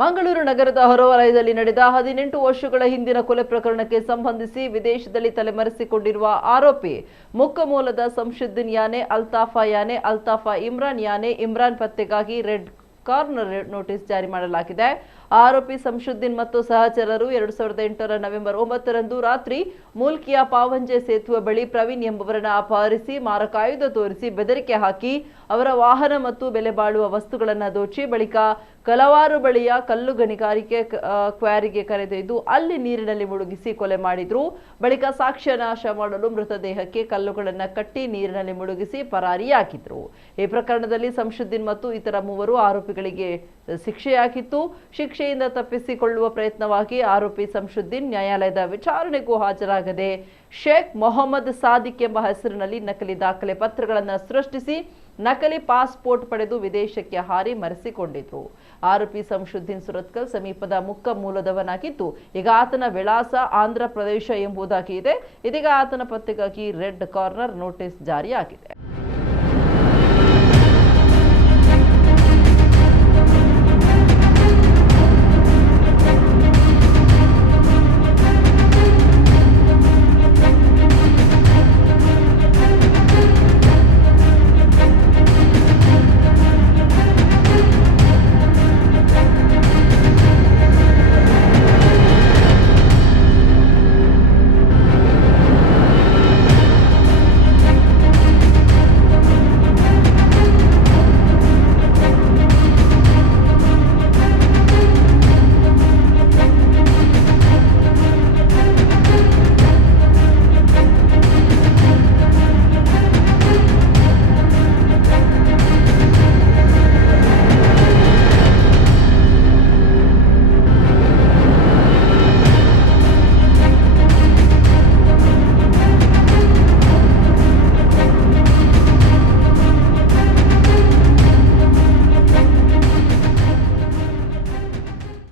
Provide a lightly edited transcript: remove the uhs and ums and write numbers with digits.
ಮಂಗಳೂರು ನಗರದ ಹೊರವಲಯದಲ್ಲಿ ನಡೆದ 18 ವರ್ಷಗಳ ಹಿಂದಿನ ಕೊಲೆ ಪ್ರಕರಣಕ್ಕೆ ಸಂಬಂಧಿಸಿ ವಿದೇಶದಲ್ಲಿ ತಲೆಮರೆಸಿಕೊಂಡಿರುವ ಆರೋಪಿ ಮುಕ್ಕಮೂಲದ ಸಂಶುದ್ದೀನ್ ಯಾನೆ, ಅಲ್ತಾಫಾ ಇಮ್ರಾನ್ ಯಾನೆ, ಇಮ್ರಾನ್ ಪತ್ತೆಗಾಗಿ ರೆಡ್ ಕಾರ್ನರ್ ನೋಟಿಸ್ ಜಾರಿ ಮಾಡಲಾಗಿದೆ. ಆರೋಪಿ ಸಂಶುದ್ದೀನ್ ಮತ್ತು ಸಹಚರರು 2008ರ ನವೆಂಬರ್ 9ರಂದು ರಾತ್ರಿ ಮೂಲ್ಕಿಯ ಪಾವಂಜೆ ಸೇತುವೆ ಬಳಿ ಪ್ರವೀಣ್ ಎಂಬುವರನ್ನು ಅಪಹರಿಸಿ ಮಾರಕಾಯುಧ ತೋರಿಸಿ ಬೆದರಿಕೆ ಹಾಕಿ ಅವರ ವಾಹನ ಮತ್ತು ಬೆಲೆ ಬಾಳುವ ವಸ್ತುಗಳನ್ನು ದೋಚಿ ಬಳಿಕ ಕಲವಾರು ಬಳಿಯ ಕಲ್ಲು ಗಣಿಗಾರಿಕೆ ಕ್ವಾರಿಗೆ ಕರೆದೊಯ್ದು ಅಲ್ಲಿ ನೀರಿನಲ್ಲಿ ಮುಳುಗಿಸಿ ಕೊಲೆ ಮಾಡಿದ್ರು. ಬಳಿಕ ಸಾಕ್ಷ್ಯ ನಾಶ ಮಾಡಲು ಮೃತದೇಹಕ್ಕೆ ಕಲ್ಲುಗಳನ್ನು ಕಟ್ಟಿ ನೀರಿನಲ್ಲಿ ಮುಳುಗಿಸಿ ಪರಾರಿಯಾಗಿದ್ರು. ಈ ಪ್ರಕರಣದಲ್ಲಿ ಸಂಶುದ್ದೀನ್ ಮತ್ತು ಇತರ 3 ಆರೋಪಿಗಳಿಗೆ ಶಿಕ್ಷೆಯಾಗಿತ್ತು. ಶಿಕ್ಷೆಯಿಂದ ತಪ್ಪಿಸಿಕೊಳ್ಳುವ ಪ್ರಯತ್ನವಾಗಿ ಆರೋಪಿ ಸಂಶುದ್ದೀನ್ ನ್ಯಾಯಾಲಯದ ವಿಚಾರಣೆಗೂ ಹಾಜರಾಗದೆ ಶೇಖ್ ಮೊಹಮ್ಮದ್ ಸಾದಿಕ್ ಎಂಬ ಹೆಸರಿನಲ್ಲಿ ನಕಲಿ ದಾಖಲೆ ಪತ್ರಗಳನ್ನು ಸೃಷ್ಟಿಸಿ ನಕಲಿ ಪಾಸ್ಪೋರ್ಟ್ ಪಡೆದು ವಿದೇಶಕ್ಕೆ ಹಾರಿ ಮರೆಸಿಕೊಂಡಿದ್ರು. ಆರೋಪಿ ಸಂಶುದ್ದೀನ್ ಸುರತ್ಕಲ್ ಸಮೀಪದ ಮುಕ್ಕ ಮೂಲದವನಾಗಿದ್ದು ಈಗ ಆತನ ವಿಳಾಸ ಆಂಧ್ರ ಪ್ರದೇಶ ಎಂಬುದಾಗಿ ಇದೆ. ಇದೀಗ ಆತನ ಪತ್ತೆಗಾಗಿ ರೆಡ್ ಕಾರ್ನರ್ ನೋಟಿಸ್ ಜಾರಿಯಾಗಿದೆ.